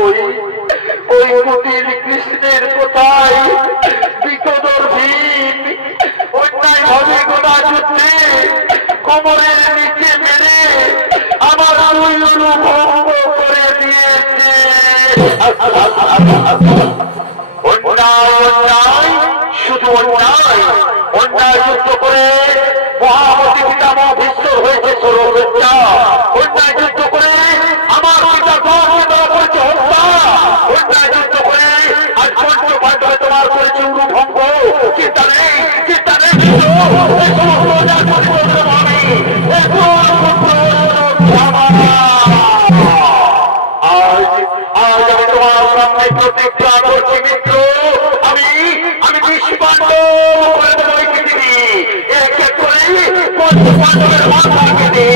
ওই ওই কুটির কৃষ্ণের কোথায় বিকদর ভীম অন্যায় ভাবে গোনা যুদ্ধে কোমরের নিচে মেরে আমার ভঙ্গ করে দিয়েছে। অন্যায় অন্যায় শুধু অন্যায় অন্যায় যুদ্ধ করে মহামতি পিতামহ ভীষ্ম হয়েছে ষড়যন্ত্র। অন্যায় যুদ্ধ করে আমার পিতা করেছে হত্যা। অন্যায় যুদ্ধ করে আজ পঞ্চ পাণ্ডবে তোমার করেছে উরুভঙ্গ। চিন্তা নেই চিন্তা নেই আজ আমি তোমার সামনে প্রতিজ্ঞা করছি মিত্র, আমি আমি নিষ্পাণ্ড করে দেবো এই পৃথিবী। এক এক করে পঞ্চ পাণ্ডবের মাথা কেটে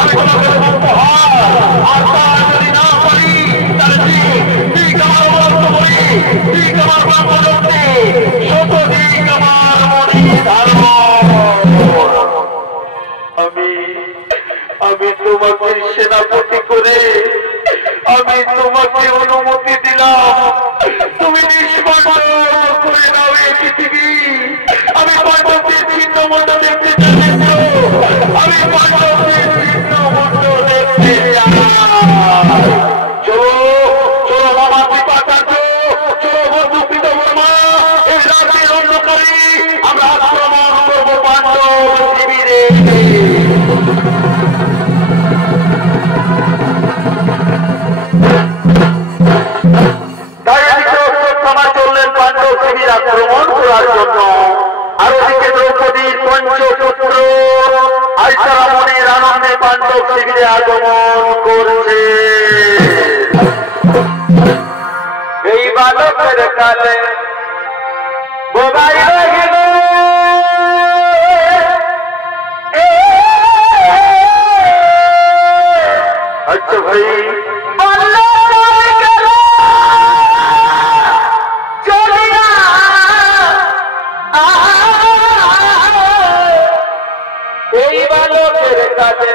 আমি তোমাকে উপহার। আর তা যদি না পারি তাহলে ঠিক আমার বন্ধ করি, ঠিক আমার ব্রহ্মদত্তে শতদিক আমার মনি ধারণ। আমি তোমাকে সেনাপতি করে আমি তোমাকে অনুমতি দিলাম, তুমি নিষ্পাণ্ড করে নাও এই পৃথিবী। আমি পাণ্ডবদের ছিন্ন মন্ড দেখতে চাই, আমি পাণ্ডবদের ছিন্ন মন্ড দেখতে চাই। চলো চলো মামা কৃপাচার্য, চলো বন্ধু কৃতবর্মা, এই রাতের অন্ধকারে আমরা আক্রমণ করবো পাণ্ডব শিবিরে। আক্রমণ করার জন্য। আর ওদিকে দ্রৌপদীর পঞ্চপুত্র আইসারা মনের আনন্দে পাণ্ডব শিবিরে আগমন করছে। এই বালকের কালে বোবাই রহিল আচ্ছা ভাই এই বালকের কাছে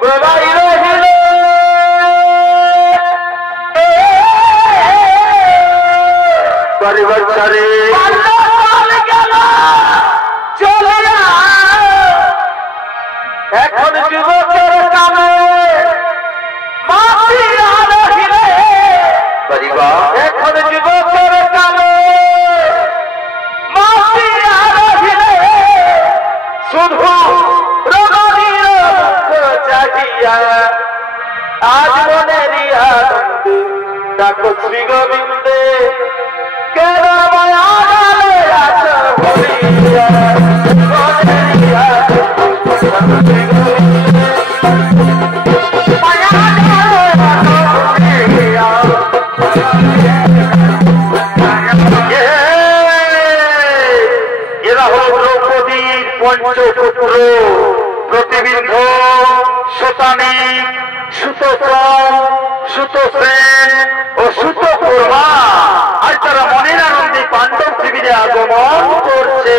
বোবাই রহিল পরিবার ছাড়ে চলে এখন যুবকের কামে মাতিয়া রহিলে পরিবার এখন যুবকের কামে মাতিয়া রহিলে শুধু রঘুবীর মুখ চাহিয়া আজ মনেরই আনন্দে ডাকো শ্রী গোবিন্দে কেন মায়া জালে আছ ভরিয়া মনেরই আনন্দে শ্রী গোবিন্দে মায়া জালে আছ ভরিয়া। এরা হল দ্রৌপদীর পঞ্চপুত্র প্রতিবিন্ধ, শতানী, সুতোত্রম, সুতোসেন ও সুতোপূর্বা। আজ তারা মনের আনন্দে পাণ্ডব শিবিরে আগমন করছে।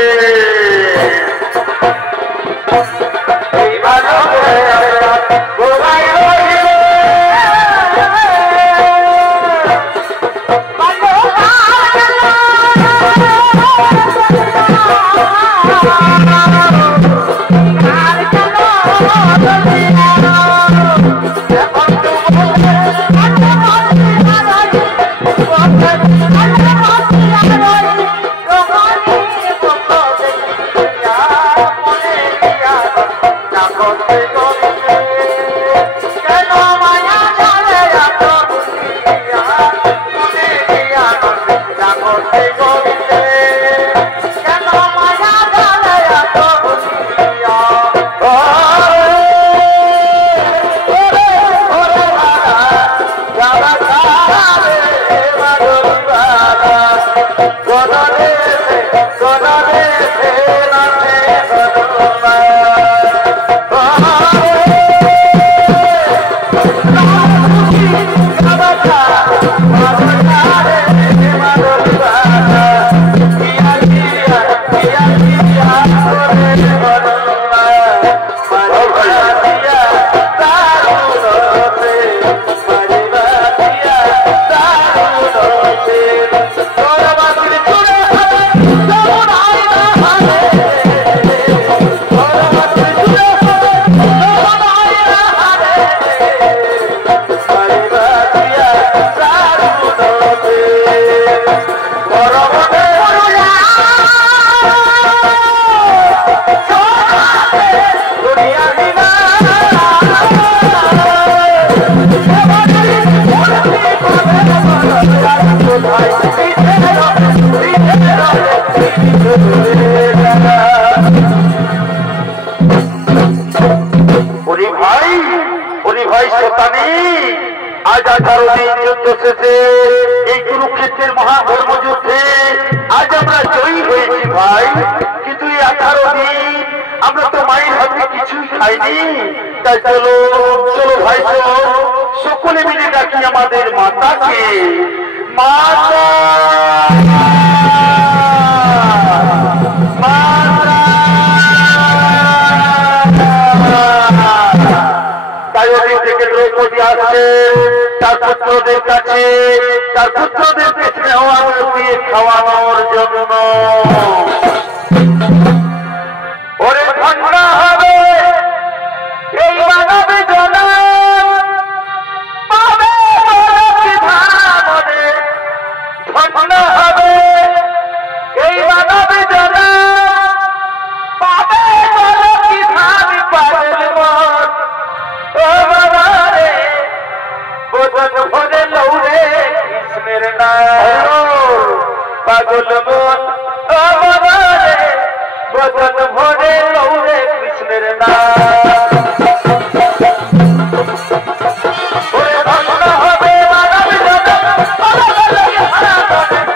যুদ্ধ শেষে এই কুরুক্ষেত্রের মহাধর্মযুদ্ধে আজ আমরা জয়ী হয়েছি ভাই, কিন্তু এই 18 দিন আমরা তো মায়ের হাতে কিছুই খাইনি। তাই চলো চলো ভাই, চলো সকলে মিলে ডাকি আমাদের মাতাকে। মাতা তাই ওদিক থেকে দ্রৌপদী আসছে তার পুত্রদের কাছে, তার পুত্রদেরকে স্নেহ আদর দিয়ে খাওয়ানোর জন্য। ওরে ঠান্ডা হবে এই মানবে জনম, পাবে ধামনে, ঠান্ডা হবে এই মানবে জনম, পাবে কি ধামি পাগল মন। ও বাবা রে বদন ভরে লৌরে কৃষ্ণের নাম, পাগল মন। ও বাবা রে বদন ভরে লৌরে কৃষ্ণের নাম। ওরে ঠান্ডা হবে মানব জনম,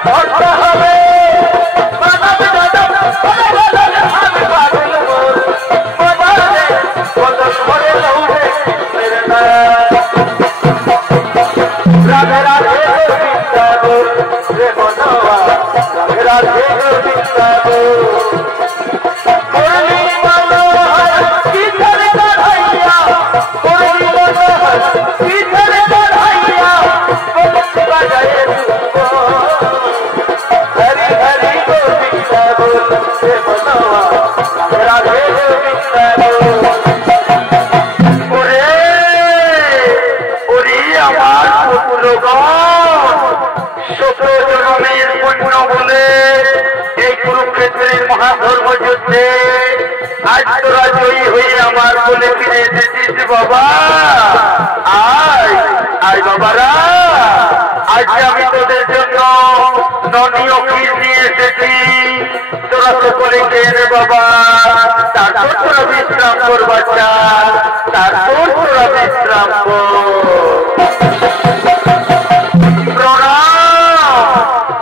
ঠান্ডা হবে মানব জনম, আমি পাগল মন। বাবা রে বদন ভরে লৌরে কৃষ্ণের নাম। রাধে রাধে বৃন্দাবন রে মনवा, রাধে রাধে বৃন্দাবন। মুরলী মনোহর কিধর কঢ়াইয়া, মুরলী মনোহর কিধর কঢ়াইয়া, গোবিন্দ বাজায়ে তুমको। হরি হরি বৃন্দাবন রে মনवा, রাধে রাধে বৃন্দাবন। ওরে ওরে আমার পুত্রগণ, 17 জন্মের পুণ্য বলে এই কুরুক্ষেত্রের মহাধর্মযুদ্ধে আজ তোরা জয়ী হয়ে আমার বলে ফিরে এসেছিস বাবা। আয় আয় বাবারা, আজ আমি তোদের জন্য ননীয় ক্ষীর নিয়ে এসেছি, তোরা সকলে খেয়ে নে বাবা। তারপর তোরা বিশ্রাম কর বাচ্চা, তারপর তোরা বিশ্রাম কর।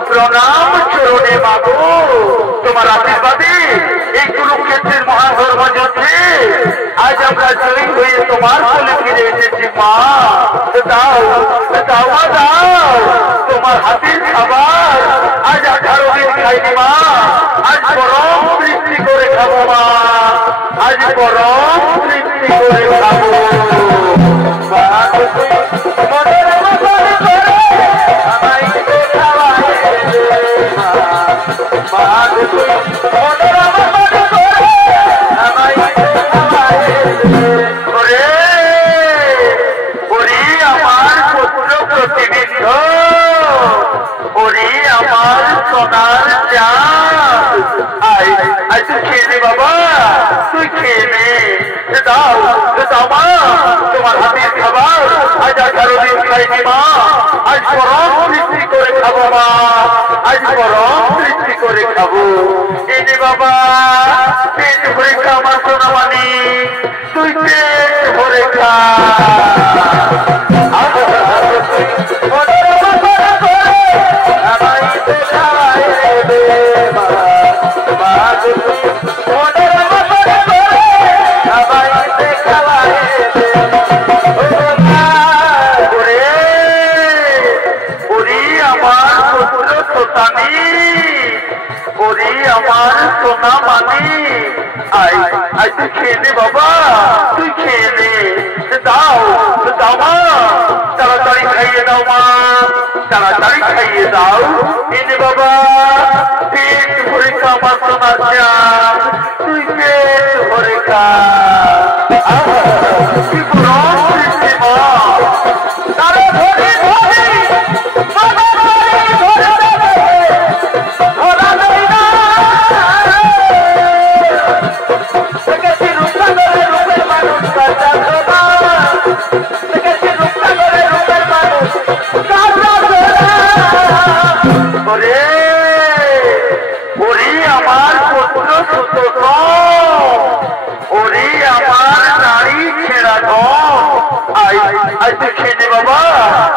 প্রণাম চরণে মাগো, তোমার আশীর্বাদে এই কুরুক্ষেত্রের মহাধর্মযুদ্ধে আজ আমরা জয়ী হয়ে তোমার কোলে ফিরে এসেছি মা। দাও দাও মা দাও, তোমার হাতের খাবার আজ 18 দিন খাইনি মা, আজ পরম তৃপ্তি করে খাবো মা, আজ পরম তৃপ্তি করে খাবো। তোমার হাতের খাবার আজ 18 দিন খাইনি মা, আজ পরম তৃপ্তি করে খাবো মা, আজ পরম তৃপ্তি করে খাবো। এই যে বাবা পেট ভরে খা আমার সোনা মানি, তুই পেট ভরে খা। আমার সোনা মানি, আয় আয় তুই খেয়ে নে বাবা, তুই খেয়ে নে। দাও দাও মা, তাড়াতাড়ি খাইয়ে দাও মা, তাড়াতাড়ি খাইয়ে দাও। এনে বাবা পেট ভরে খা আমার সোনা চান, তুই পেট ভরে খা। কি পুরো মা, তারা ধরে ধরে আমার পুত্র সুত, ওরে আমার নারী ছেড়া আই তুই খেয়ে নে বাবা,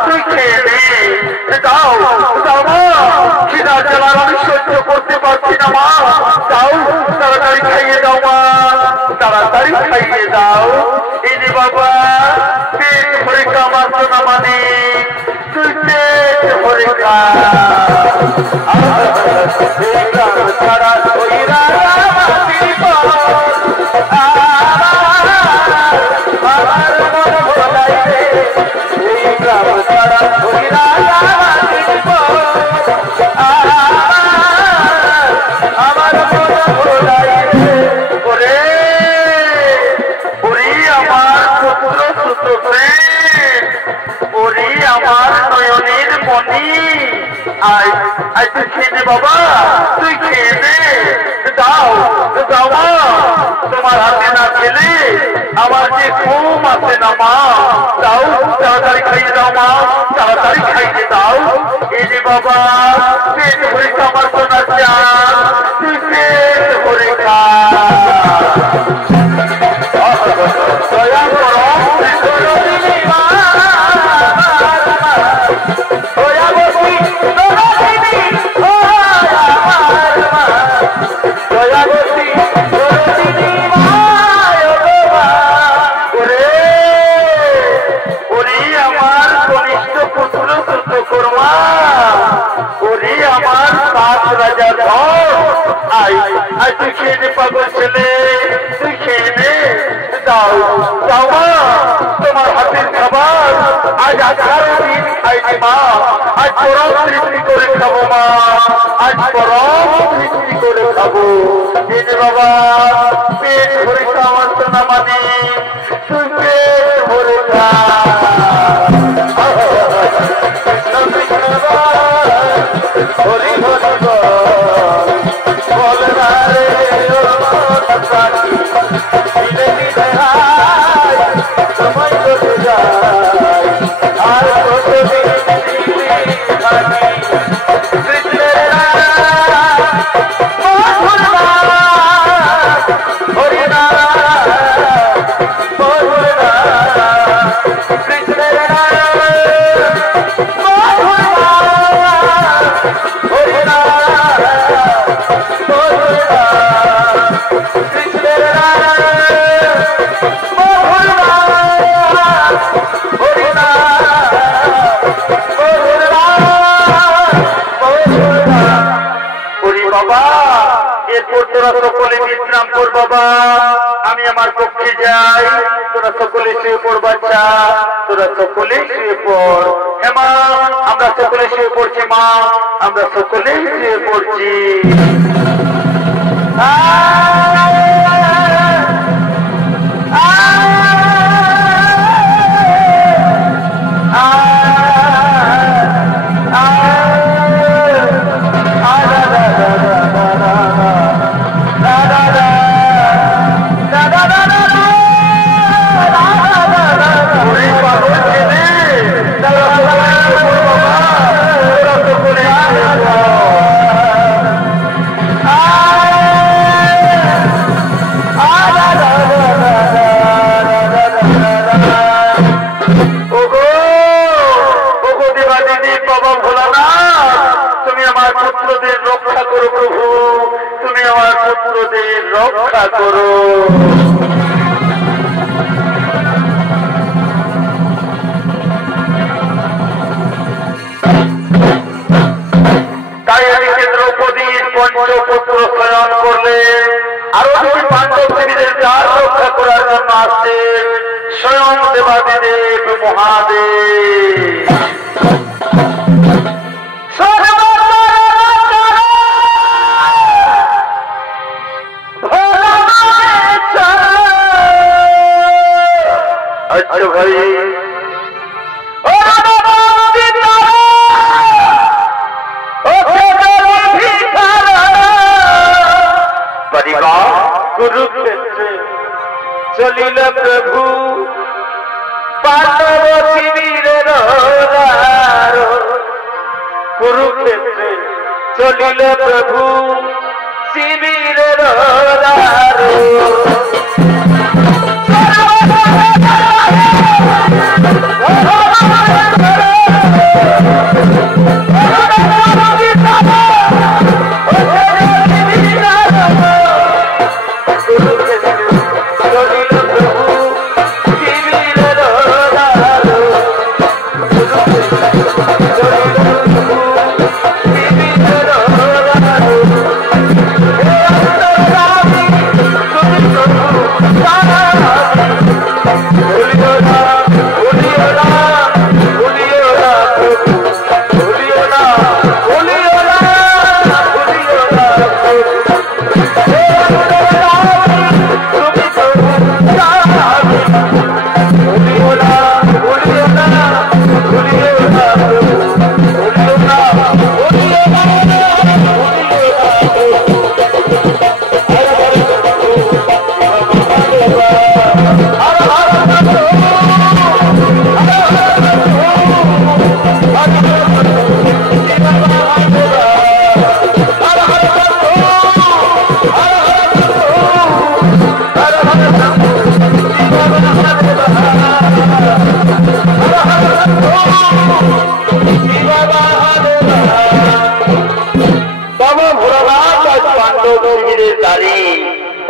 তুই খেয়ে নে। দাও দাও মা, খিদা জ্বালার আমি সহ্য করতে পারছি না মা। দাও, তাড়াতাড়ি খাইয়ে দাও মা, তাড়াতাড়ি খাইয়ে দাও। এই নে বাবা, পেট ভরে খাওয়ার না মানে তুই পেট ভরে খা। ছাড়া ওইরা তুই খেয়ে নে বাবা, তুই খেয়ে নে। দাও দাও মা, তোমার হাতে না খেলে আমার যে ঘুম আসে না মা। দাও, তাড়াতাড়ি খাইয়ে দাও মা, তাড়াতাড়ি খাইয়ে দাও। এই যে বাবা, পেট ভরে খাবার শোনা চান, তুই পেট ভরে খা। দয়া করো তুই খেয়ে নে পাগল ছেলে, তুই খেয়ে নে। দাও দাও মা, তোমার হাতের খাবার আজ 18 দিন খাইনি মা। আজ পরম তৃপ্তি করে খাবো মা, আজ পরম তৃপ্তি করে খাবো। এই যে বাবা, পেট ভরে খাওয়ার তো না মানে তুই পেট ভরে খা। হরি হরি বল রে সময় চলে যায় আর কতদিন তোরা সকলে বিশ্রাম কর বাবা, আমি আমার পক্ষে যাই। তোরা সকলে শুয়ে পড় বাচ্চা, তোরা সকলে শুয়ে পড়। হ্যাঁ মা, আমরা সকলে শুয়ে পড়ছি মা, আমরা সকলে শুয়ে পড়ছি। রক্ষা করো। তাই এদিকে দ্রৌপদীর পঞ্চপুত্র শয়ন করলেন, আরো দুই পাণ্ডব দেবীদের দ্বার রক্ষা করার জন্য আসছেন স্বয়ং দেবাদিদেব মহাদেব। আচ্ছা ভাই, কুরুক্ষেত্রে চলিল প্রভু পাণ্ডব শিবিরের দ্বার। কুরুক্ষেত্রে চলিল প্রভু শিবিরের দ্বার।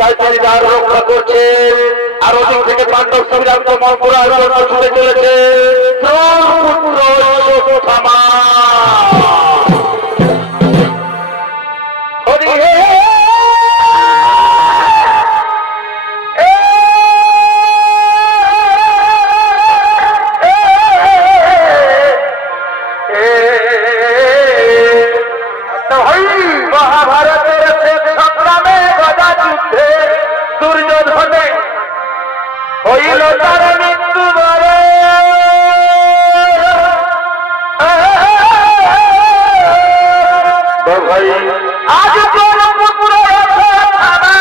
তাই তিনি দ্বার রক্ষা করছেন। আর ওদিক থেকে পাণ্ডব শ্রীরাম মঙ্গলার জন্য ছুটে চলেছে পুত্র অশ্বত্থামা। মহাভারতের শেষ সংগ্রামে গদা যুদ্ধে দুর্যোধনে হইল তার মৃত্যু বরে। আজ কোন পুত্র অশ্বত্থামা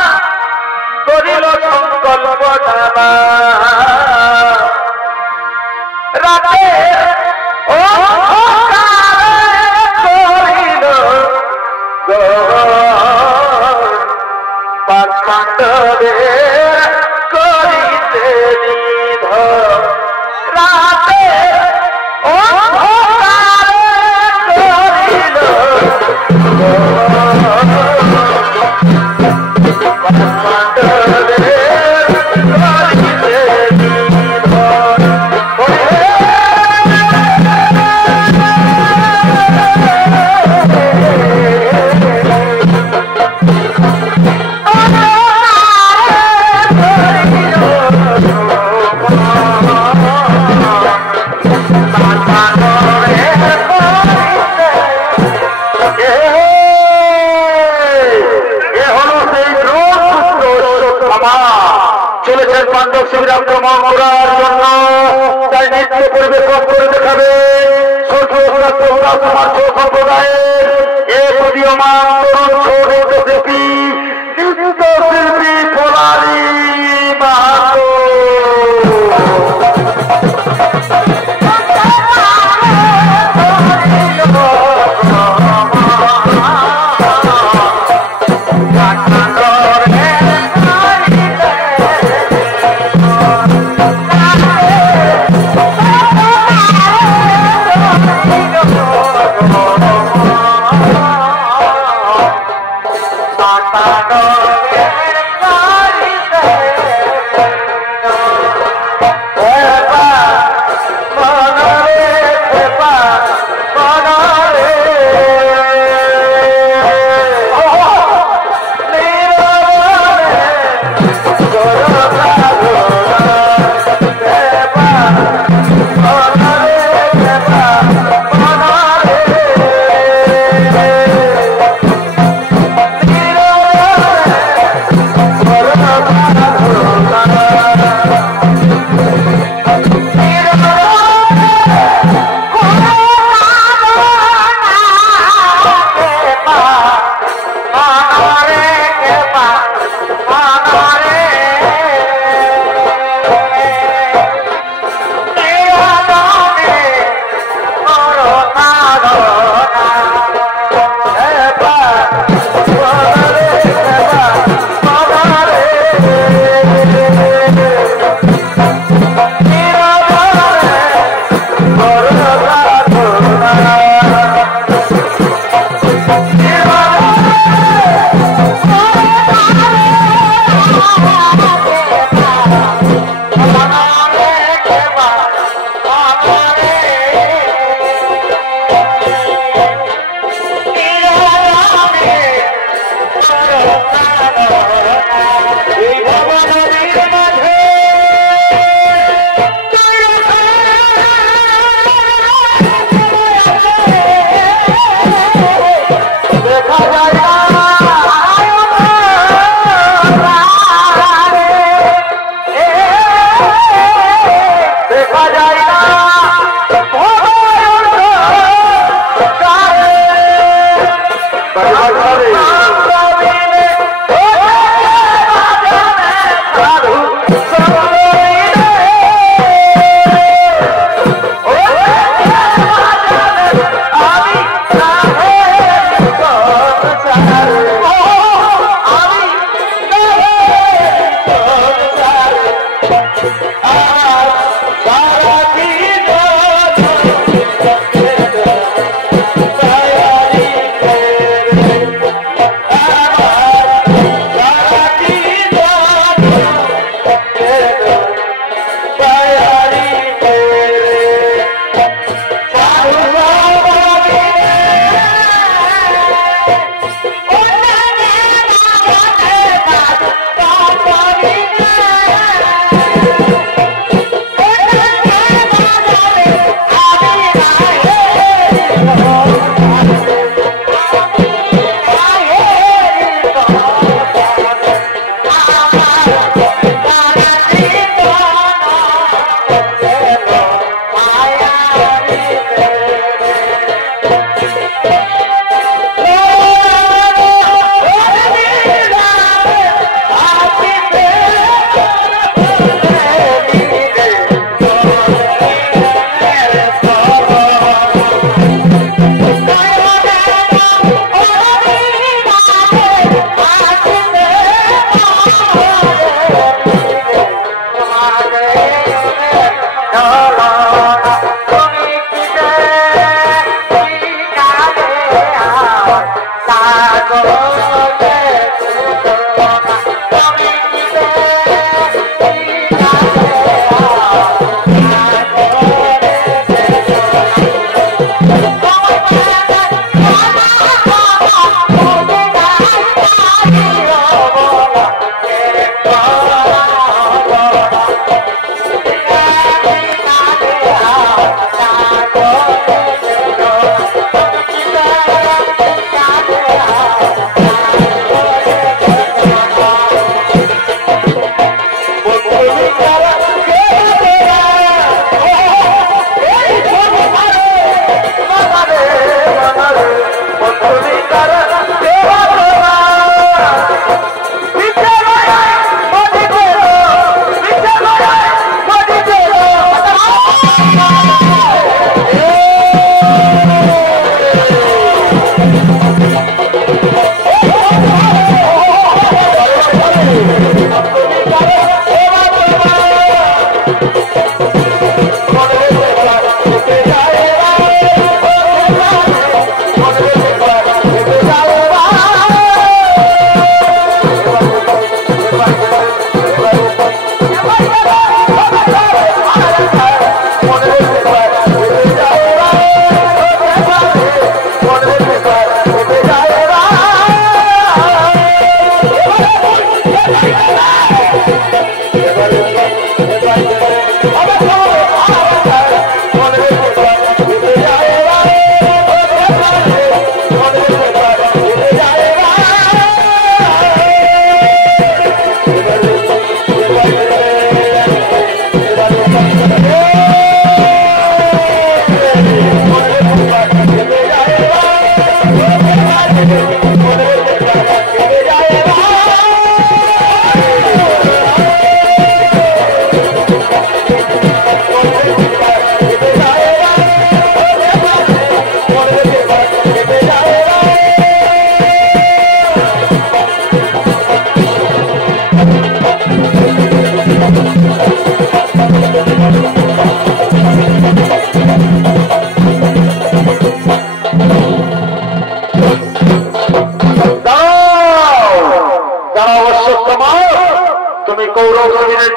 করিল সংকল্প নামা। রাতে করিল পাণ্ডবে করিতে নিধ। রাতে করিল পাণ্ডবে করিতে নিধ। চলেছেন পাণ্ডব শ্রীরাম মঙ্গলার জন্য, তাই নৃত্য পরিবেশন করে দেখাবে সমাজ সম্প্রদায়ের এক উদীয়মান তরুণ ছোট শিল্পী নৃত্য শিল্পী পোলারি মাহাতো।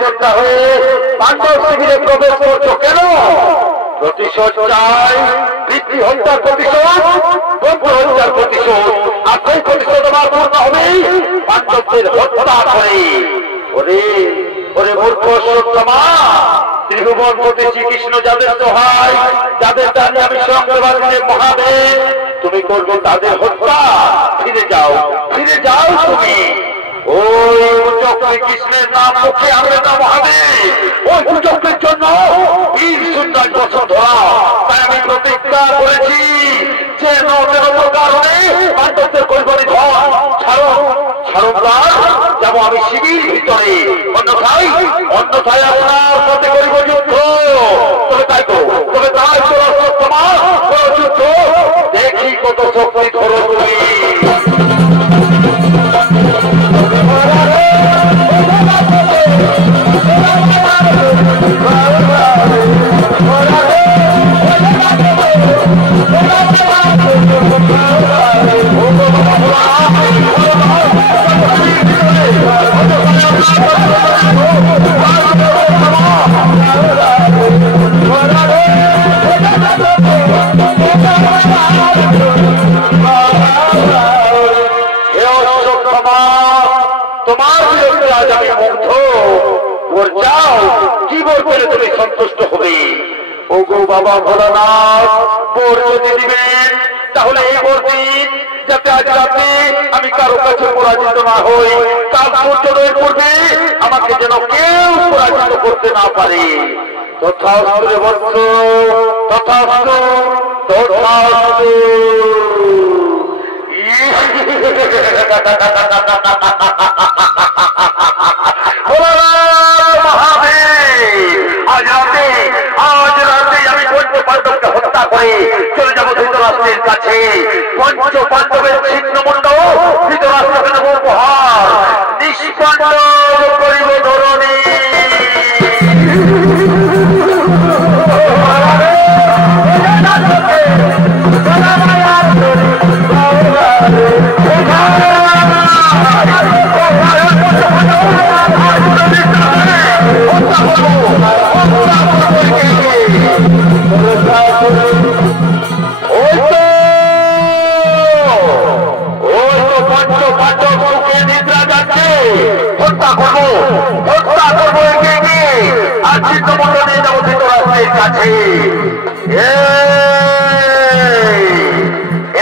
পরিচর্যা হয়ে পাণ্ডব শিবিরে প্রবেশ করছো কেন? প্রতিশোধ চাই, পিতৃ হত্যার প্রতিশোধ, বন্ধু হত্যার প্রতিশোধ, আর সেই প্রতিশোধ আমার পূর্ণ হবে পাণ্ডবদের হত্যা করে। ওরে ওরে মূর্খ সত্যমা, ত্রিভুবনপতি শ্রীকৃষ্ণ যাদের সহায়, যাদের জানি আমি সঙ্গবাদী মহাদেব, তুমি করবে তাদের হত্যা। ফিরে যাও, ফিরে যাও তুমি। ওই কুচক্রী কৃষ্ণের নাম মুখে আনবে না মহাদেব। ওই কুচক্রের জন্য 20 বছর ধরা তাই আমি প্রতিজ্ঞা করেছি যে নতুন কারণে পাণ্ডবদের কৈবরী ধন ছাড়ো ছাড়োদার যাবো আমি শিবির ভিতরে, অন্যথায় আপনার সাথে করিব যুদ্ধ। তবে তাই তো তোমার কোন যুদ্ধ দেখি কত শক্তি ধরো তুমি। তোমার বিরুদ্ধে আজ আমি মুগ্ধ। ওর যাও, কি বোর পেলে তুমি সন্তুষ্ট হবে? ও গো বাবা ভোলানাথ, বোর যদি দিবেন তাহলে এই বোর দিন যাতে আজ রাতে আমি কারো কাছে পরাজিত না হই, কাল সূর্যোদয়ের পূর্বে আমাকে যেন কেউ পরাজিত করতে না পারে। তথাস্তু বৎস, তথাস্তু, তথাস্তু। আজ রাতে আমি পঞ্চ পাণ্ডবকে হত্যা করে চলে যাবো ধৃতরাষ্ট্রের কাছে। পঞ্চ পাণ্ডবের ছিন্নমুণ্ড ধৃতরাষ্ট্রকে দেব উপহার, নিষ্পাণ্ডব করিব ধরণী।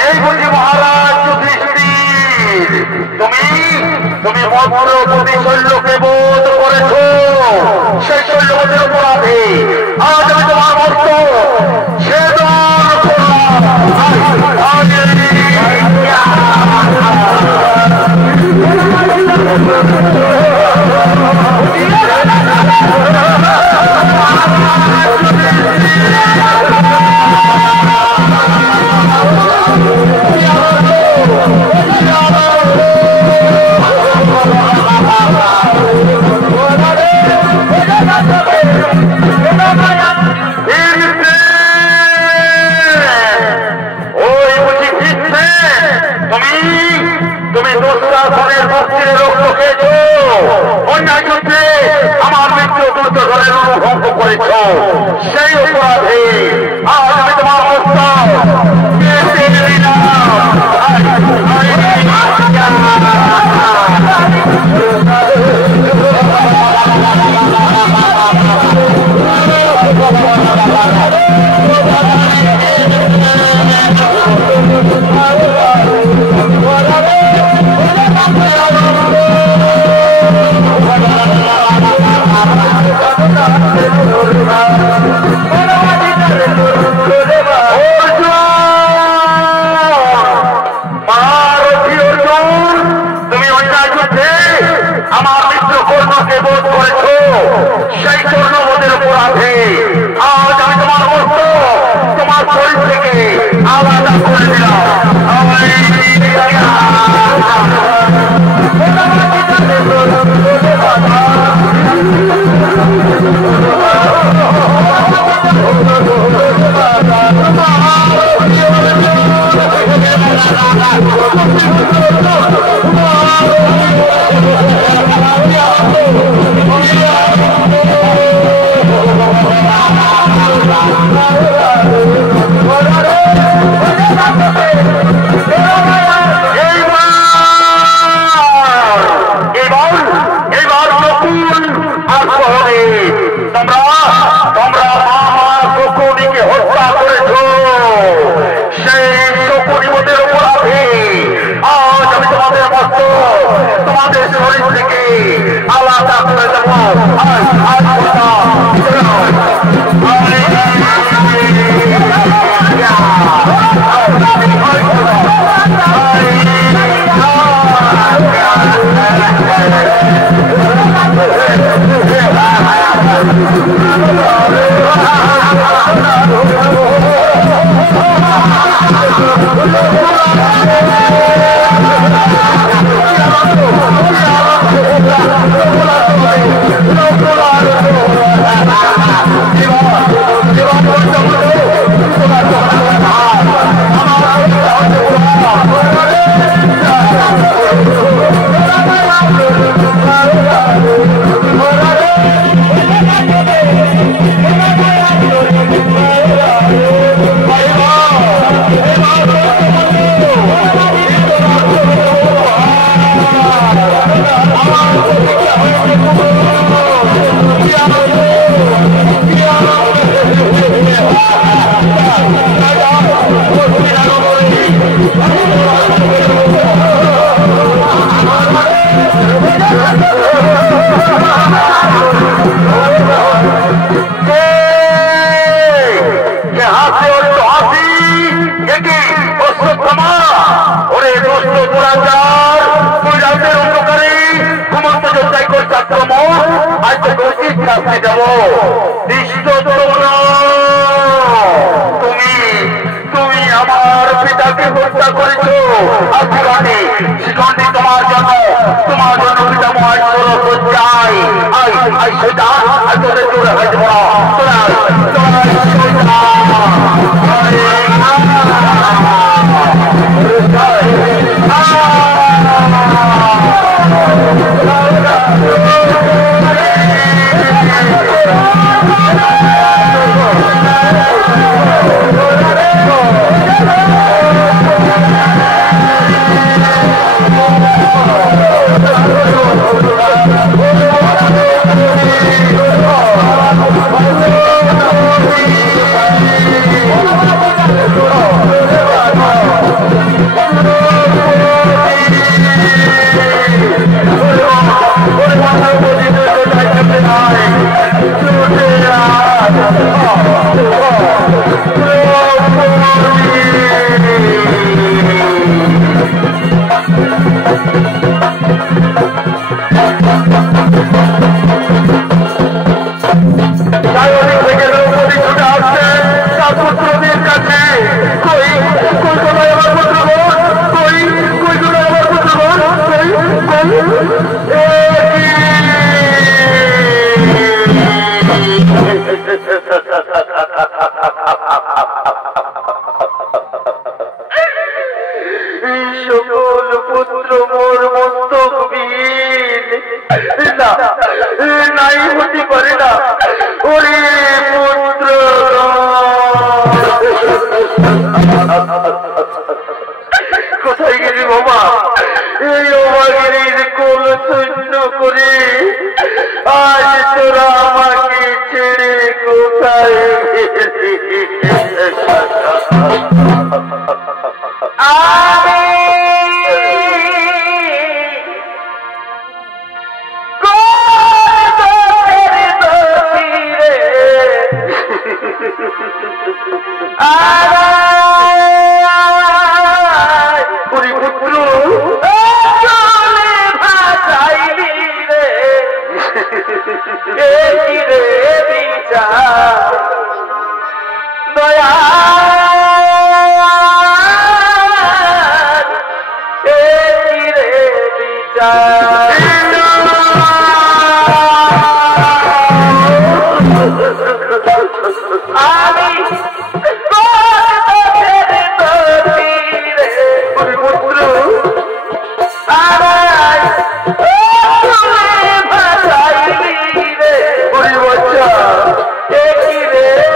এই বুঝি মহারাজ যুধিষ্ঠির, তুমি মন্ত্রপতি শৈল্যকে বোধ করেছ, সেই শৈল্যবোধের অপরাধে আজ আমি তোমার মস্ত ছেদন করলাম। আমার মৃত্যু দ্রুত ঘরের অনুভব করেছ, সেই অপরাধে আজ আমি তোমার অবস্থা সেই কর্ণবোধের অপরাধে আজ আমি তোমার মস্ত তোমার শরীর থেকে আলাদা করে দিলাম। Oh,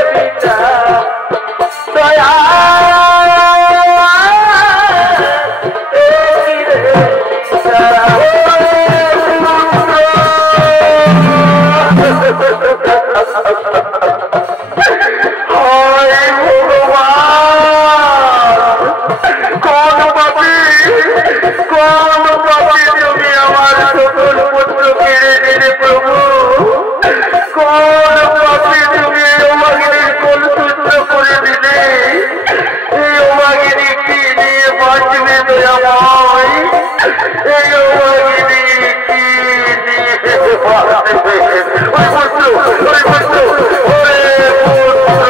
বিচার কোন পাপী তুমি আমার সকল পুত্র কেড়ে নিলে প্রভু? কোন পাপী তুমি এই অভাগিনীর কোল তুচ্ছ করে দিলে? এই অভাগিনী কি নিয়ে বাঁচবে দয়াময়? এই অভাগিনী কি নিয়ে বাঁচবে? ওই পুত্র ওরে পুত্র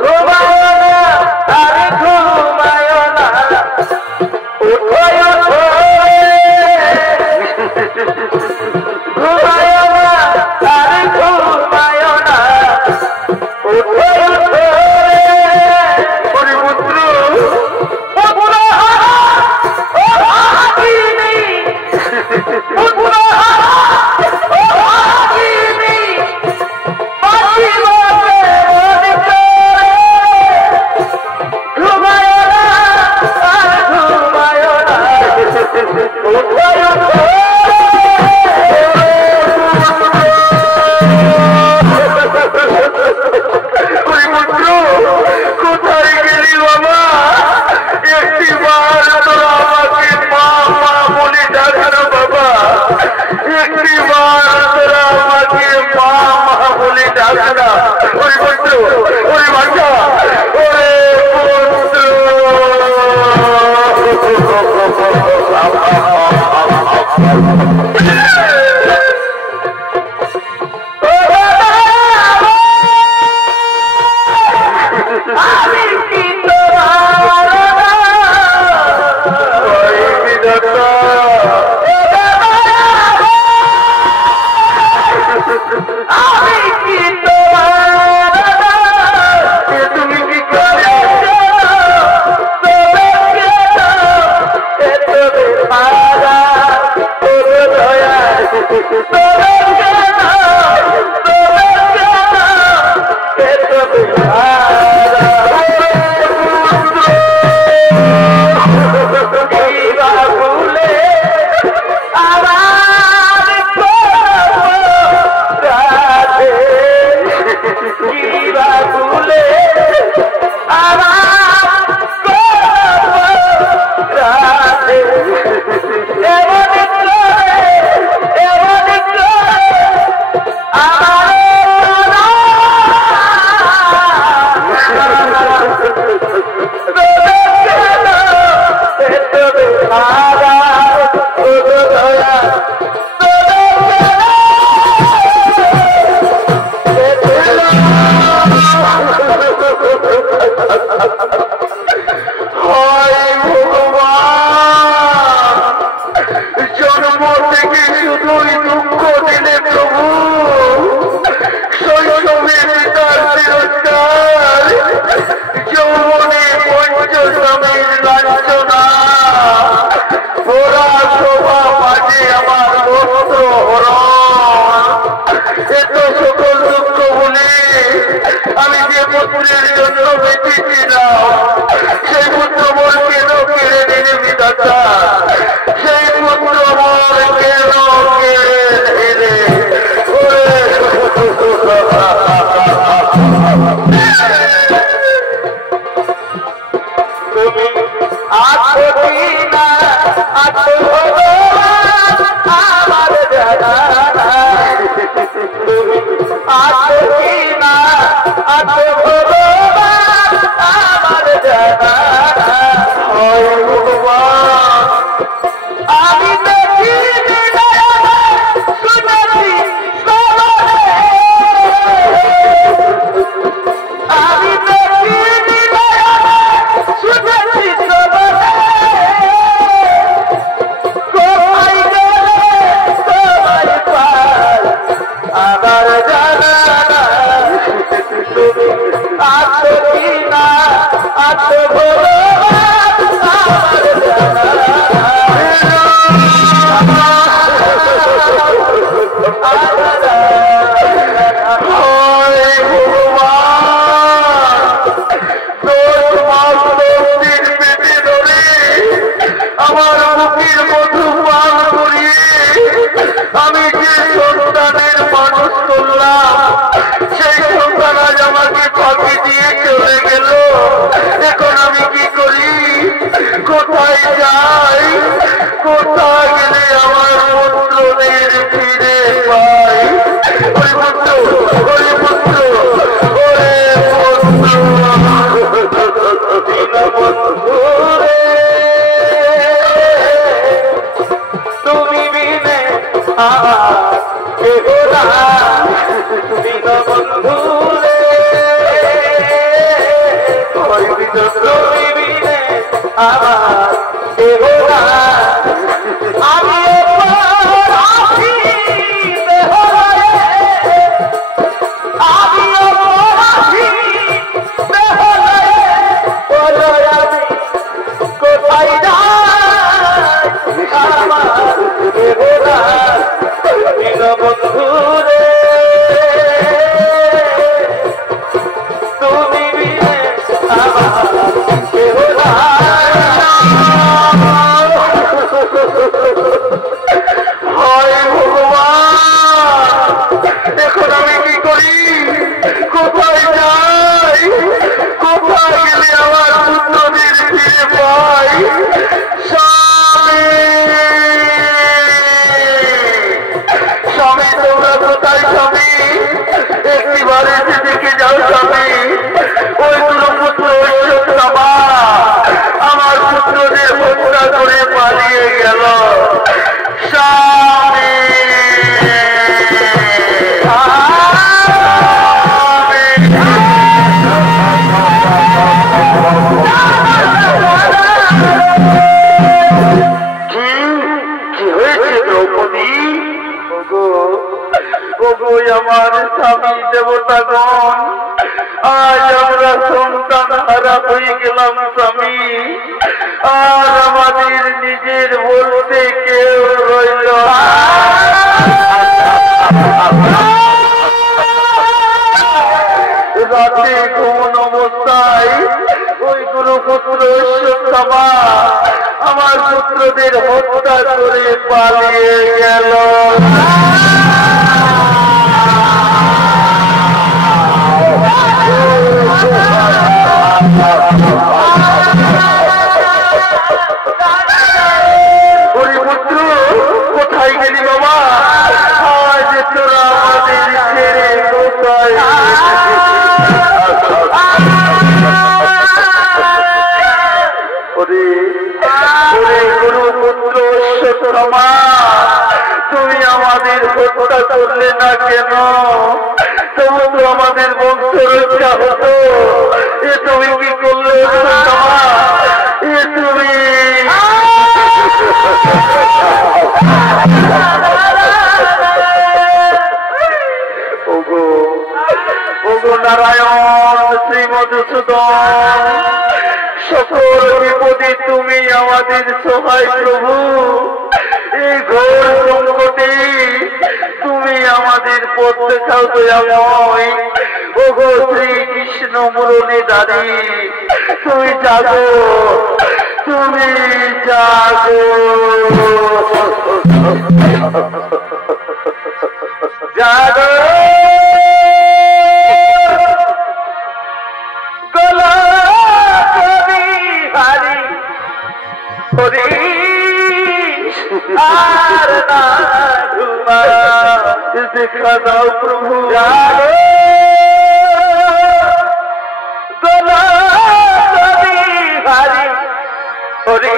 ঘুমায় না আরে ঘুমায় না উঠোয় উঠো ঘুমায় না আরে ঘুমায় না উঠোয় উঠো ওরে পুত্র পুত্র ও ভাগিনী পুত্র ও ভাগিনী কোথায় গেলি বাবা? একটি বার তোরা আমাকে মা মা বলে ডাকানো বাবা, একটি বার তোরা আমাকে মা মা বলে ডাকানা। ওরে পুত্র ওরে বাচ্চা ওরে পুত্র আমি কি তোমার বিধাতা? আমি কি তোমার তুমি কি করে জন্ম থেকে শুধুই দুঃখ দিলে প্রভু, শৈশবে পিতার তিরস্কার, যৌবনে পঞ্চস্বামীর লাঞ্ছনা, ওরা শোভা মাঝে আমার বস্ত্র হরণ, এত সকল দুঃখ বলে আমি যে পুত্রের জন্য বেঁচেছিলাম সেই পুত্র বল কেন কেড়ে নিলে বিধাতা? সেই পুত্র বল কেন কেড়ে নিলে? তুমি আছো কিনা আছো আমার জানা, তুমি আছো কিনা আছো আমার জানা। ভগবান আমি দেখি শুনেছি আমি দেখি শুনেছি কোথায় গেলে তোমার পার আমার জানা তুমি আছো কিনা আছো ভগবান আমার জানা। আমার মুখের মধু পান করিয়ে আমি যে সন্তানের মানুষ করলাম সেই সন্তান আজ আমাকে ফাঁকি দিয়ে তুমি বিনে আমার কেহ নাই দীনবন্ধু রে তুমি বিনে আমার কেহ নাই আমি কোথায় যাই আমার দীনবন্ধু রে তুমি বিনে আমার কেহ হয় ভগবান এখন আমি কি করি কোথায় যাই কোথায় গেলে আমার পুত্রদের ফিরে পাই স্বামী স্বামী তোমরা কোথায় স্বামী একটিবার এসে দেখে যাও স্বামী ওই দুটো পুত্র ঐশ্বর্যমা আমার পুত্রদের হত্যা করে পালিয়ে গেল স্বামী কি হয়েছে দ্রৌপদী আমার স্বামী দেবতাগণ আজ আমরা সন্তান হারা হয়ে গেলাম স্বামী আর আমাদের নিজের বলতে কেউ রইল রাতে কোন অবস্থায় ওই গুরুপুত্র ঐশ্বর্যমা আমার পুত্রদের হত্যা করে পালিয়ে গেল হরিপুত্র কোথায় গেলি বাবা আজ তোরা আমাদের ছেড়ে কোথায় গুরুপুত্র ঐশ্বর্যমা তুমি আমাদের হত্যা করলে না কেন তবু তো আমাদের বংশ রক্ষা হতো এ তুমি কি করলে ঐশ্বর্যমা এ তুমি ওগো নারায়ণ শ্রী মধুসূদন সকল বিপদে তুমি আমাদের সহায় প্রভু এই ঘোর সংকটে তুমি আমাদের পথ দেখাও দয়াময় ওগো শ্রী কৃষ্ণ মুরলী দাঁড়ি তুমি জাগো তুমি জাগো জাগো আর না ঘুমা দেখা দাও প্রভু ভারী হরি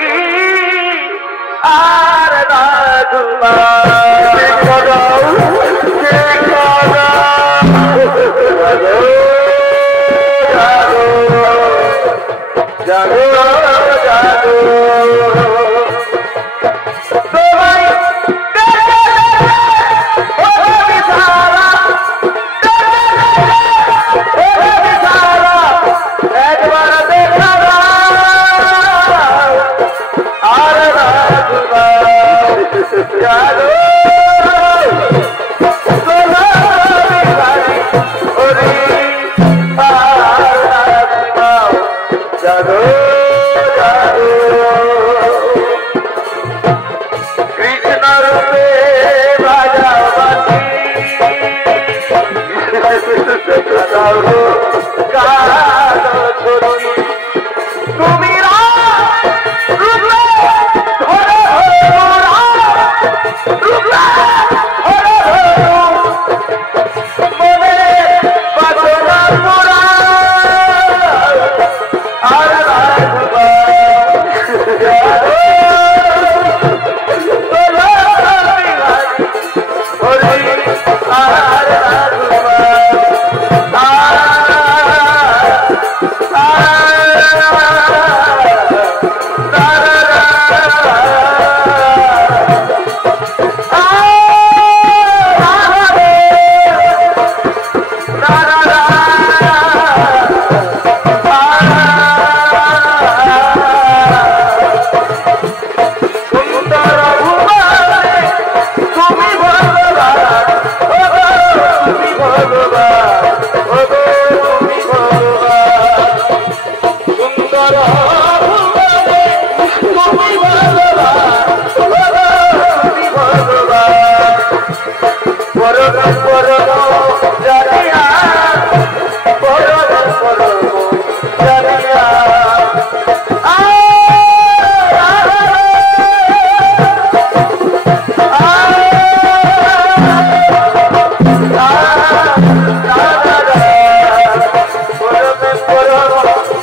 আর না ঘুমা দেখা দাও দেখা দাও জাগো জাগো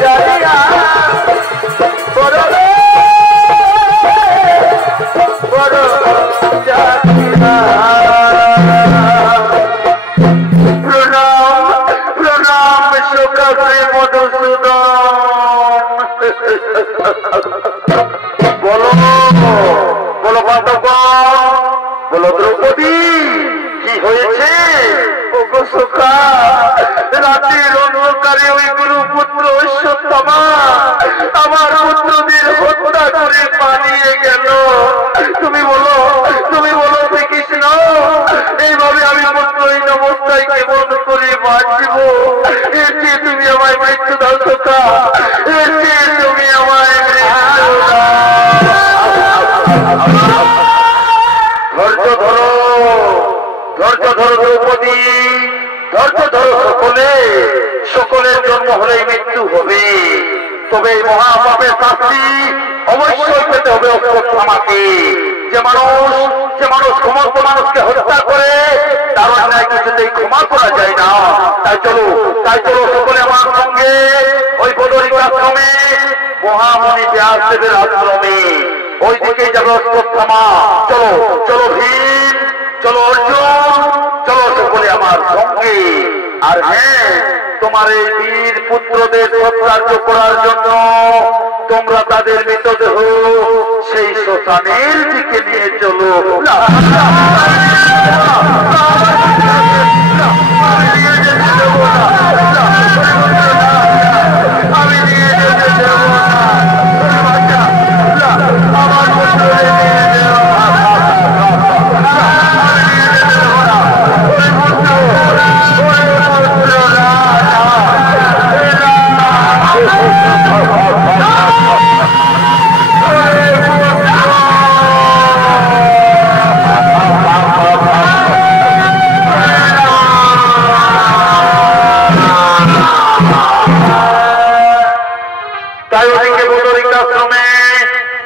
জানিয়া বড় জানিয়া প্রণাম প্রণাম শোকাশ্রী মধুসূদন। বলো বলো পাঠকগণ, বলো দ্রৌপদী, কি হয়েছে? ওগো সখা, রাতের অন্ধকারে ওই গুরুপুত্র অশ্বত্থামা আমার পুত্রদের হত্যা করে পালিয়ে গেল। তুমি বলো শ্রীকৃষ্ণ, এইভাবে আমি পুত্রহীন অবস্থায় কেমন করে বাঁচব? এর চেয়ে তুমি আমায় মৃত্যু দাও সখা, এর চেয়ে তুমি আমায় মৃত্যু দাও। ধৈর্য ধরো, ধৈর্য ধরো দ্রৌপদী, ধৈর্য ধরো। সকলের জন্ম হলেই মৃত্যু হবে, তবে এই মহাপাপের শাস্তি অবশ্যই পেতে হবে অশ্বত্থামাকে। যে মানুষ সমস্ত মানুষকে হত্যা করে তার অন্যায় কিছুতেই ক্ষমা করা যায় না। তাই চলো সকলে আমার সঙ্গে ওই বদরিক আশ্রমে মহামণি ব্যাসদেবের আশ্রমে, ওই দিকেই যাবে অশ্বত্থামা। চলো চলো ভীম, চলো অর্জুন, চলো সকলে আমার সঙ্গে। আর হ্যাঁ, তোমার এই বীর পুত্রদের সৎকার্য করার জন্য তোমরা তাদের মৃতদেহ সেই শ্মশানের দিকে নিয়ে চলো। আমি নিয়ে যেতে দেব আমার পুত্রদের নিয়ে দেব। তাই ওদিকে বদরিক আশ্রমে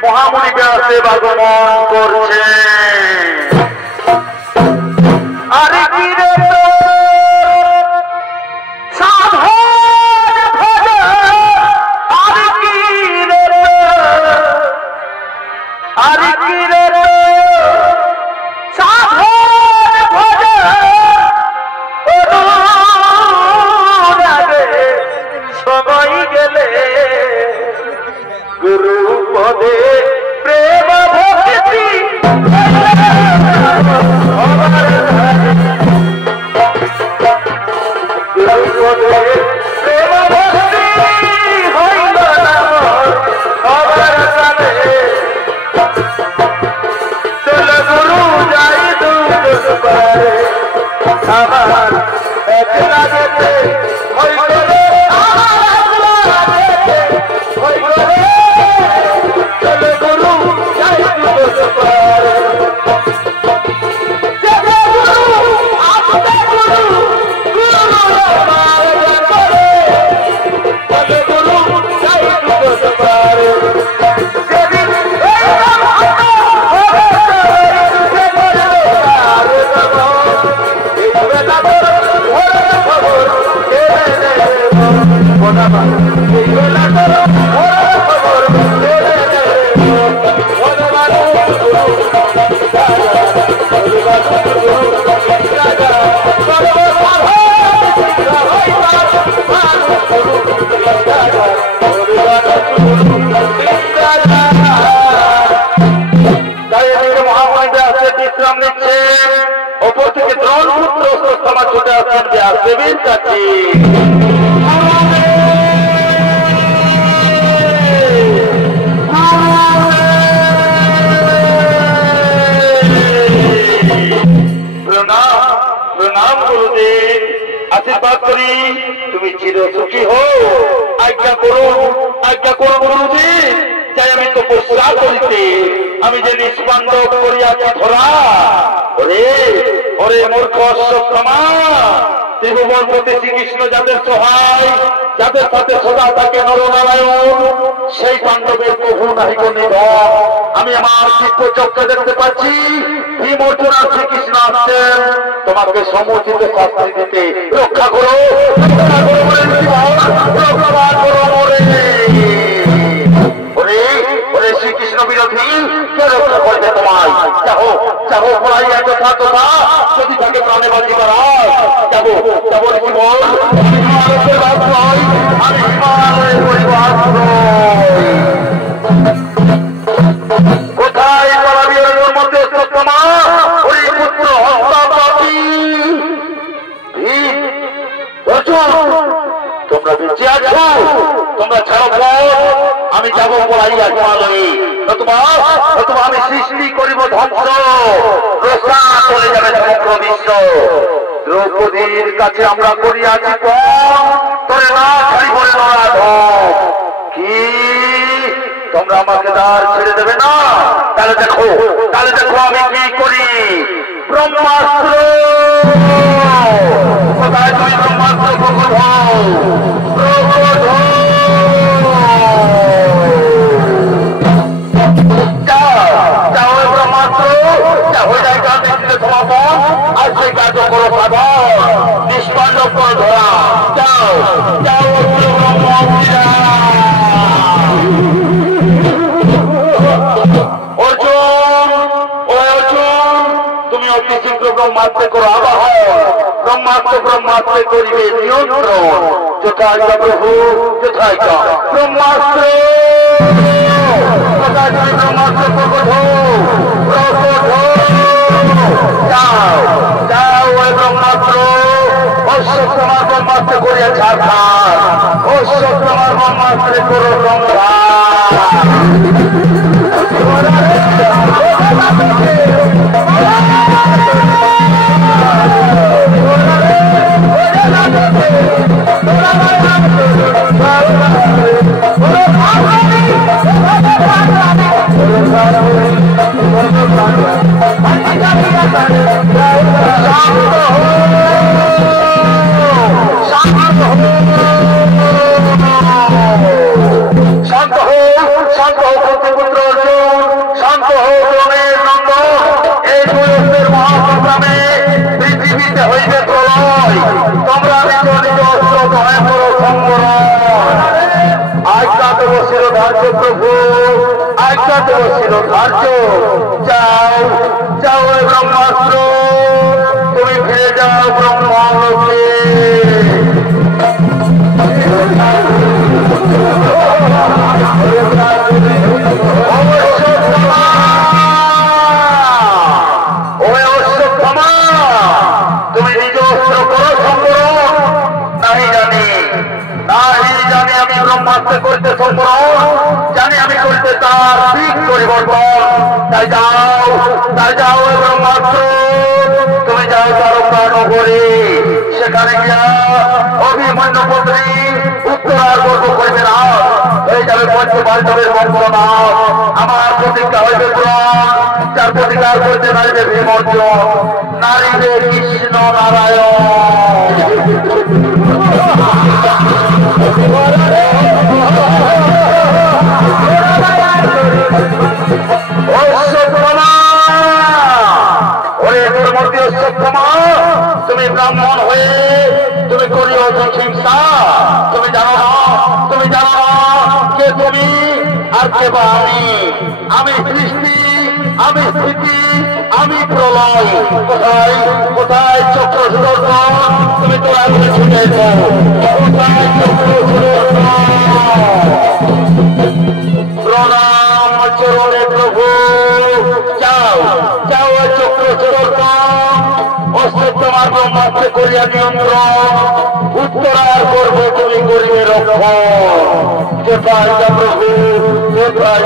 মহামণি ব্যাসদেব আগমন করছে। আরে কি রে সবাই গেলে গুরু পদে প্রেম ভক্তি গুরু পদে প্রেম ভক্তি হইল না সবার সাথে। চল গুরু যাই দুঃখ পারে আমার একলা যেতে হইল বিশ্রাম নিচ্ছেন। ওপর থেকে দ্রৌপদী অশ্বত্থামা ছুটে আসছেন ব্যাসদেবের কাছে। প্রণাম গুরুদেব, আশীর্বাদ করি তুমি চির সুখী হো। আজ্ঞা করো গুরুদেব, চাই আমি তপস্যা করিতে। আমি যে নিষ্পান্দব করিয়াছি ধরা। ওরে মূর্খ অশ্বত্থামা, ত্রিভুবনপতি শ্রীকৃষ্ণ যাদের সহায়, যাদের সাথে সদা থাকে নরনারায়ণ, সেই পাণ্ডবের প্রভু নাহি নিধন। আমি আমার দিব্য চক্ষে দেখতে পাচ্ছি ভীম অর্জুন আর শ্রীকৃষ্ণ আসছেন তোমাকে সমুচিত শাস্তি দিতে। রক্ষা করো, রক্ষা করো। পড়াইয়া যথা তথা যদি তাকে প্রাণে বাজি করায় যাবো যাবো জীবন আমি হিমালয়ের পরিবাশ্রয় কোথায় পরাবিয়ের মধ্যে সত্যমা ওই পুত্র হস্তাপাতি তোমরা বেঁচে আছো তোমরা ছাড়ো আমি যাবো পড়াইয়া হিমালয়ে নতুবা আমি সৃষ্টি করিব ধ্বংস রোষা চলে যাবে সমগ্র বিশ্ব দ্রৌপদীর কাছে আমরা করিয়াছি কম তোরে না ছাড়ি বলে নরাধ কি তোমরা আমাকে দ্বার ছেড়ে দেবে না তাহলে দেখো আমি কি করি ব্রহ্মাস্ত্র কোথায় তুমি ব্রহ্মাস্ত্র আর সেই কাজ করো সাধন নিষ্পাণ্ড করে ধরা যাও যাও তুমি অতি শীঘ্র ব্রহ্মাস্ত্র করো আবাহন ব্রহ্মাস্ত্র করিবে নিয়ন্ত্রণ যথায় প্রভু যথায় ব্রহ্মাস্ত্র ব্রহ্মাস্ত্র যাও ওই ব্রহ্মাস্ত্র অশ্বক তোমার ব্রহ্মাস্ত্র করিয়া ছাড় অশ্বক তোমার ব্রহ্মাস্ত্রে করো প্রভু আজ্ঞা দেব শিরোধার্য যাও যাও ব্রহ্মাস্ত্র তুমি ফিরে যাও ব্রহ্মলোকে তুমি নিজ অস্ত্র করো সংগ্রহ নাহি জানি আমি ব্রহ্মাস্ত্র করতে সংগ্রহ জানি আমি করতে তার দিক পরিবর্তন তাই যাও ব্রহ্মাস্ত্র তুমি যাও তারকা নগরে সেখানে গিয়া অভিমন্যু পুত্রী উত্তরার গর্ব করবে না হয়ে যাবে পঞ্চপাণ্ডবের বংশনা আমার প্রতিজ্ঞা হইবে গ্রহণ যার প্রতিকার করতে নারীদের বিমর্জন নারীদের কৃষ্ণ নারায়ণ তুমি ব্রাহ্মণ হয়ে তুমি করিও হিংসা তুমি জানো না কে তুমি আর কে বা আমি সৃষ্টি আমি স্থিতি আমি প্রলয় কোথায় চক্র সুদর্শন তুমি তোরা বলে ছুটে কোথায় চক্র প্রণাম চরণে প্রভু যাও চক্র সুদর্শন অস্ত্র তোমার ব্রহ্মাস্ত্র করিয়া নিয়ন্ত্রণ উত্তরার করবে তুমি করিবে রক্ষণ কোথায় প্রভু কোথায়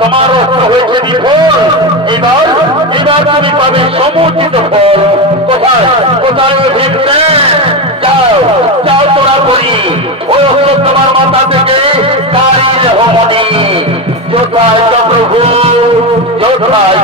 তোমার অস্ত্র হয়েছে বিফল এবার তুমি পাবে সমুচিত ফল কোথায় ভিড়ছে যাও তোরা করি ওই অস্ত্র তোমার মাথা থেকে কারির হমনি যোথায় প্রভু যোথায়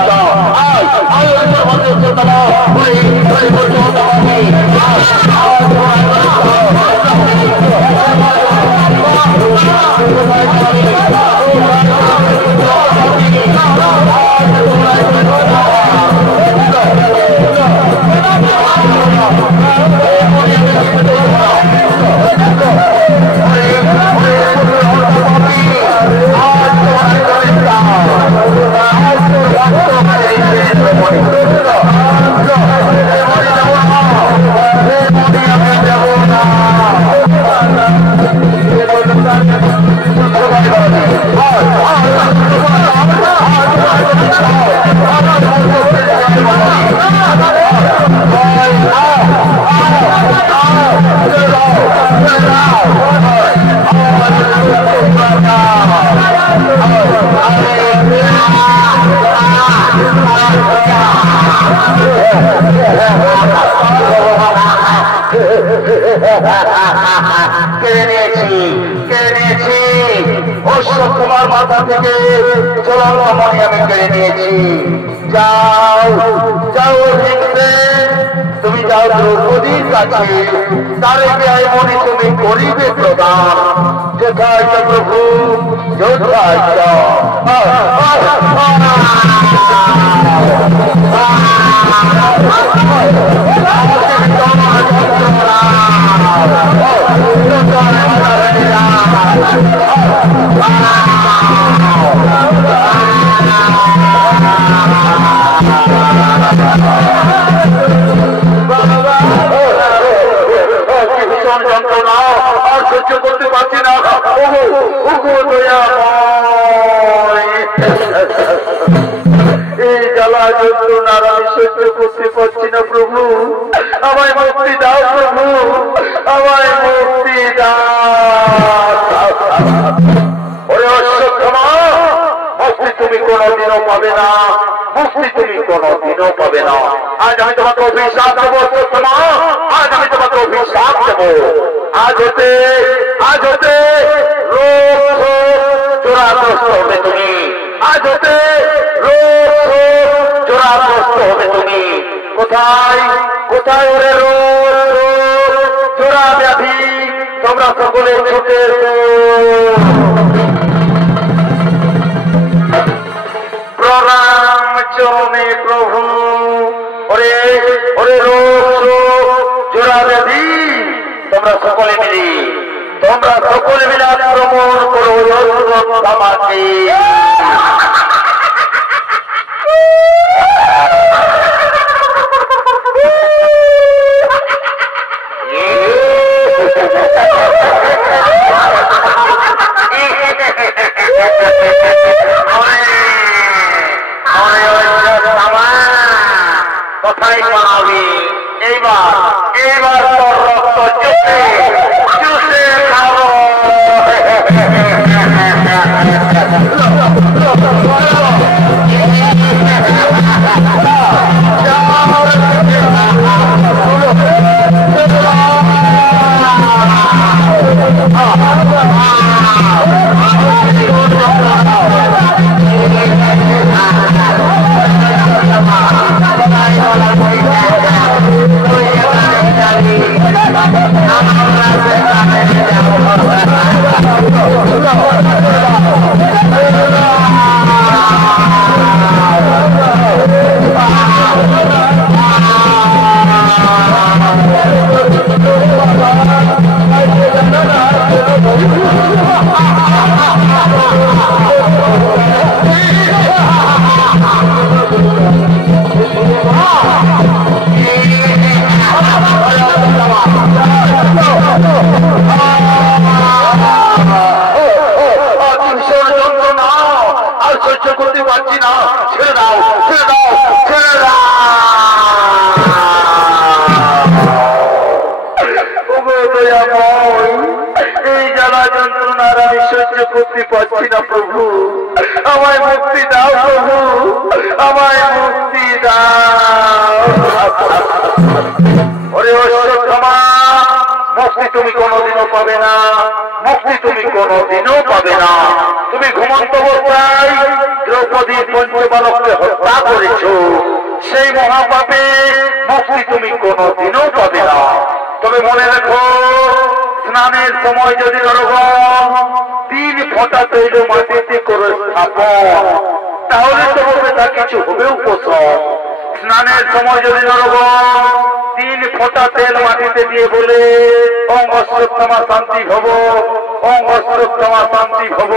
তোমার মাথা থেকে চলার সময় আমি কেড়ে নিয়েছি। যাও যাও তুমি যাও দ্রৌপদীর কাছে, তারে গায়ে মনে তুমি করিবে প্রদান। যথায় প্রভু যোদ্ধায় যন্ত্রণা আর সহ্য করতে পারছি না। এই জ্বালা যন্ত্রণার আমি সহ্য করতে পারছি না প্রভু, আমায় মুক্তি দাও প্রভু, আমায় মুক্তি দাও। ওরে অশ্বত্থামা, মুক্তি তুমি কোনদিনও পাবে না, মুক্তি তুমি কোনদিনও পাবে না। আজ আমি তোমাকে অভিশাপ দেবো অশ্বত্থামা, আজ আমি তোমাকে অভিশাপ দেবো। আজ হতে রোগ জোড়াগ্রস্ত হবে তুমি, আজ হতে রোগ জোড়াগ্রস্ত হবে তুমি। কোথায় কোথায় ওরে রোগ জোড়া ব্যাধি, তোমরা সকলে ছুটে প্রণাম চরণে প্রভু। ওরে ওরে রোগ জোড়া ব্যাধি, তোমরা সকলে মিলে আক্রমণ করো আমাকে। কথাই পাবি এইবার তোর রক্ত চুষে খাবো। করতে পারছি না প্রভু, আমায় মুক্তি দাও প্রভু, আমায় মুক্তি দাও। ওরে অশ্বত্থামা, মুক্তি তুমি কোনদিনও পাবে না, মুক্তি তুমি কোনদিনও পাবে না। তুমি ঘুমন্ত অবস্থায় দ্রৌপদীর পঞ্চবালককে হত্যা করেছ, সেই মহাপাপে মুক্তি তুমি কোনদিনও পাবে না। তবে মনে রেখো, স্নানের সময় যদি নরগণ 3 ফোঁটা তৈল মাটিতে করে স্থাপন, তাহলে তোমাকে তা কিছু হবে উপশম। স্নানের সময় যদি নরগণ 3 ফোঁটা তেল মাটিতে দিয়ে বলে ওম অশ্বত্থামা শান্তি ভব, ওম অশ্বত্থামা শান্তি ভব,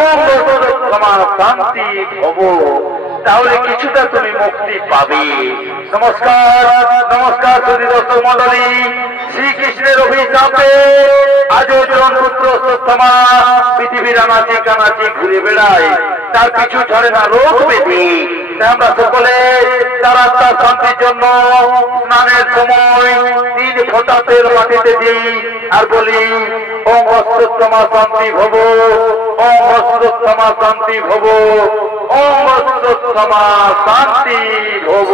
ওম অশ্বত্থামা শান্তি ভব, তাহলে কিছুটা তুমি মুক্তি পাবে। নমস্কার নমস্কার সুধী দর্শক মন্ডলী, শ্রীকৃষ্ণের অভিশাপে আজ অর্জুন পুত্র অশ্বত্থামা পৃথিবীর আনাচি কানাচি ঘুরে বেড়ায়, তার পিছু ধরে না রোগ ব্যাধি। আমরা সকলে তার আত্মার শান্তির জন্য স্নানের সময় 3 ফোঁটা তেল মাটিতে দিই আর বলি ওম অশ্বত্থমা শান্তি ভব, ওম অশ্বত্থমা শান্তি ভব, ওম অশ্বত্থমা শান্তি ভব।